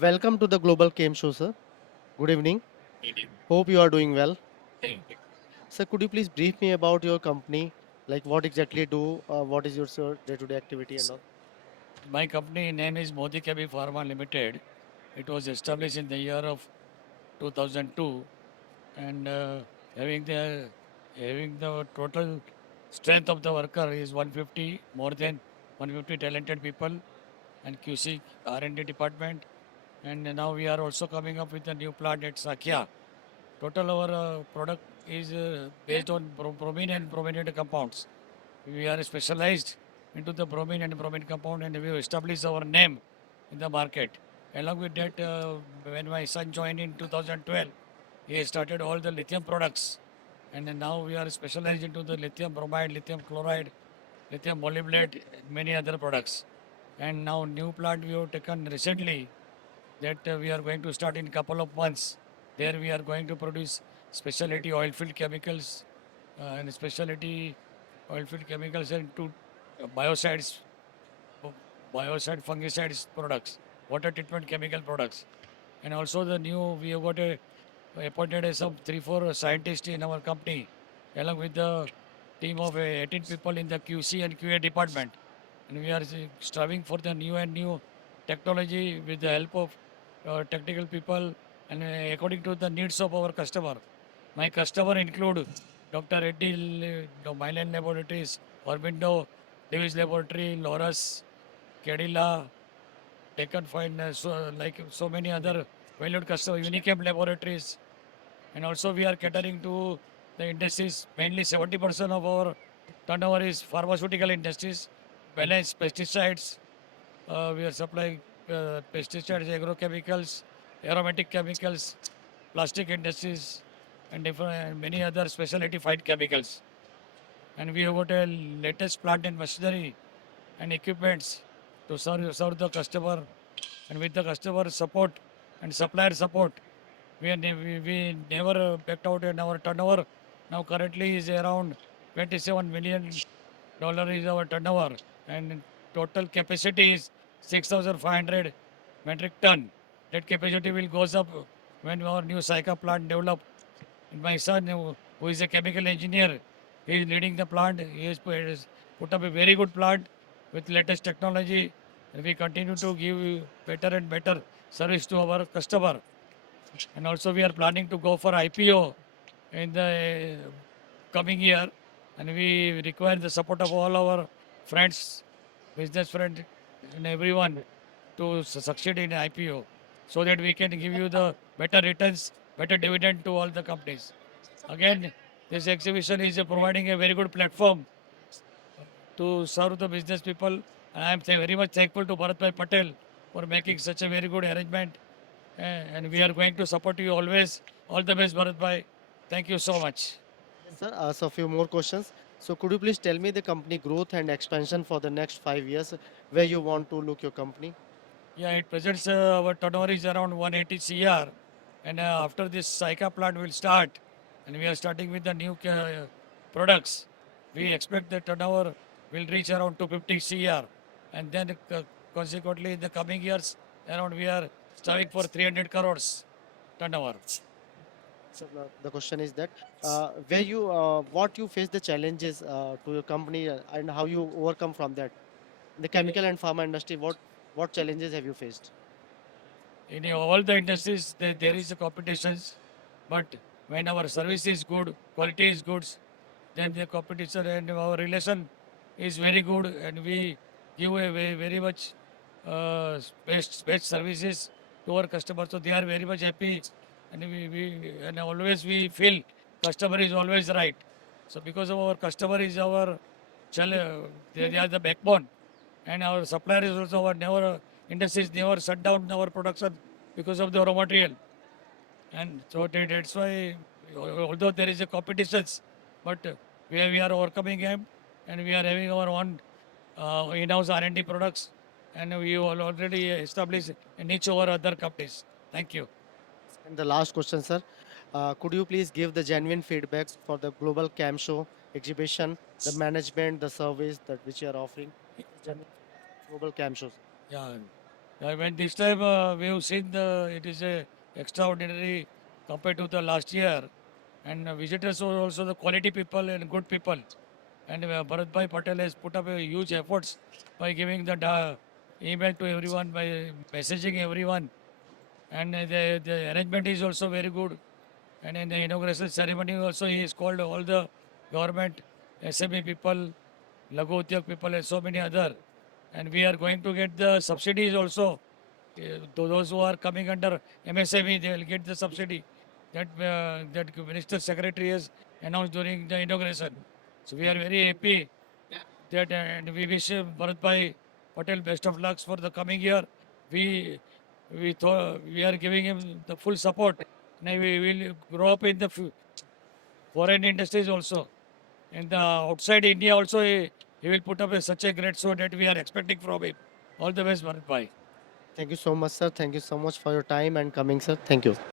Welcome to the Global Game Show, sir. Good evening. Hope you are doing well. Sir, could you please brief me about your company? Like what exactly do, what is your sir, day-to-day activity and all? My company name is Modi Kabi Pharma Limited. It was established in the year of 2002 and having the having the total strength of the worker is 150, more than 150 talented people and QC R&D department. And now we are also coming up with a new plant at Sakya. Total our product is based on bromine and bromine compounds. We are specialized into the bromine and bromine compound and we have established our name in the market. Along with that, when my son joined in 2012, he started all the lithium products. And then now we are specialized into the lithium bromide, lithium chloride, lithium molybdenate, many other products. And now new plant we have taken recently that we are going to start in couple of months. There we are going to produce specialty oil field chemicals and specialty oil field chemicals and two biocides, biocide fungicides products, water treatment chemical products. And also the new, we have got appointed as some 3-4 scientists in our company along with the team of 18 people in the QC and QA department. And we are striving for the new and new technology with the help of technical people and according to the needs of our customer. My customer include Dr. Reddy, Mylan Laboratories, Orbindo, Davis Laboratory, Loras, Cadilla, taken fine, so many other valued customers, Unichem Laboratories, and also we are catering to the industries. Mainly 70% of our turnover is pharmaceutical industries, balance pesticides. We are supplying pesticides, agrochemicals, aromatic chemicals, plastic industries, and different many other specialty fight chemicals. And we have got a latest plant and machinery and equipments to serve the customer, and with the customer support and supplier support, we never backed out, and our turnover now currently is around $27 million is our turnover, and total capacity is 6,500 metric ton. That capacity will goes up when our new Saika plant develop. And my son, who is a chemical engineer, he is leading the plant. He has put up a very good plant with latest technology, and we continue to give better and better service to our customer. And also we are planning to go for IPO in the coming year, and we require the support of all our friends, business friends, and everyone to succeed in IPO, so that we can give you the better returns, better dividend to all the companies. Again, this exhibition is providing a very good platform to serve the business people. And I am very much thankful to Bharat Bhai Patel for making such a very good arrangement. And we are going to support you always. All the best, Bharat Bhai. Thank you so much. Sir, so a few more questions. So could you please tell me the company growth and expansion for the next 5 years, where you want to look your company? Yeah, it presents our turnover is around 180 CR. And after this Saika plant will start, and we are starting with the new products, we expect the turnover will reach around 250 CR. And then consequently in the coming years, around we are striving for 300 crores turnover. So the question is that what you face the challenges to your company and how you overcome from that. In the chemical and pharma industry, what challenges have you faced? In all the industries, there is a competitions, but when our service is good, quality is good, then the competition and our relation is very good, and we give a very much best services to our customers. So they are very much happy, and and always we feel customer is always right. So because of our customer is our they are the backbone, and our supplier is also our never industries never shut down our production because of the raw material. And so that's why, although there is a competitions, but we are overcoming them, and we are having our own in-house R&D products, and we all already established in each of our other companies. Thank you. And the last question, sir, could you please give the genuine feedback for the global cam show exhibition, the management, the service that which you are offering? Genuine feedback for global cam shows. Yeah, When this time we have seen it is a extraordinary compared to the last year, and visitors are also the quality people and good people. And Bharat Bhai Patel has put up a huge efforts by giving the email to everyone, by messaging everyone, and the arrangement is also very good. And in the inauguration ceremony also he has called all the government, SME people, Lagu Udyog people and so many other. And we are going to get the subsidies also. To those who are coming under MSME, they will get the subsidy that Minister Secretary has announced during the inauguration. So we are very happy that and we wish Bharat Bhai Patel best of luck for the coming year. We we are giving him the full support. And we will grow up in the foreign industries also. And the outside India also he will put up such a great show that we are expecting from him. All the best, Bharat Bhai. Thank you so much, sir. Thank you so much for your time and coming, sir. Thank you.